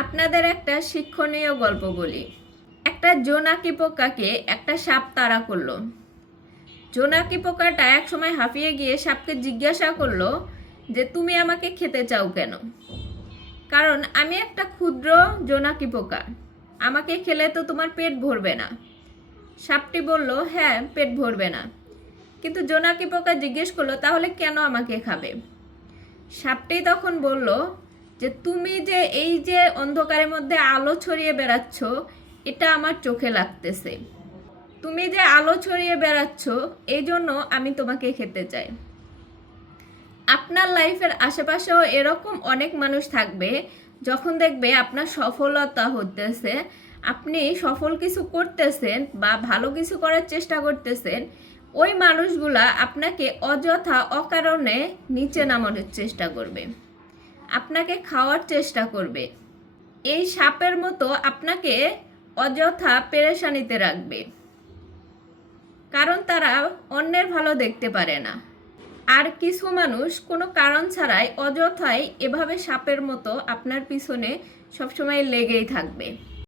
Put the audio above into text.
আপনাদের একটা শিক্ষণীয় গল্প বলি। একটা জোনাকি পোকাকে একটা সাপ তাড়া করল। জোনাকি পোকাটা এক সময় হাঁপিয়ে গিয়ে সাপকে জিজ্ঞাসা করল যে, তুমি আমাকে খেতে চাও কেন? কারণ আমি একটা ক্ষুদ্র জোনাকি পোকা আমাকে খেলে তো তোমার পেট ভরবে না। সাপটি বলল হ্যাঁ পেট ভরবে না। কিন্তু জোনাকি পোকা জিজ্ঞেস করল, তাহলে কেন আমাকে খাবে? সাপটি তখন বলল যে তুমি যে এই যে অন্ধকারের মধ্যে আলো ছড়িয়ে বেড়াচ্ছ, এটা আমার চোখে লাগতেছে। তুমি যে আলো ছড়িয়ে বেড়াচ্ছ এই জন্য আমি তোমাকে খেতে চাই। আপনার লাইফের আশেপাশেও এরকম অনেক মানুষ থাকবে, যখন দেখবে আপনার সফলতা হতেছে আপনি সফল কিছু করতেছেন বা ভালো কিছু করার চেষ্টা করতেছেন, ওই মানুষগুলা আপনাকে অযথা অকারণে নিচে নামানোর চেষ্টা করবে। আপনাকে খাওয়ার চেষ্টা করবে। এই সাপের মতো আপনাকে অযথা পেরেশানিতে রাখবে। কারণ তারা অন্যের ভালো দেখতে পারে না। আর কিছু মানুষ কোনো কারণ ছাড়াই অযথায় এভাবে সাপের মতো আপনার পিছনে সবসময় লেগেই থাকবে।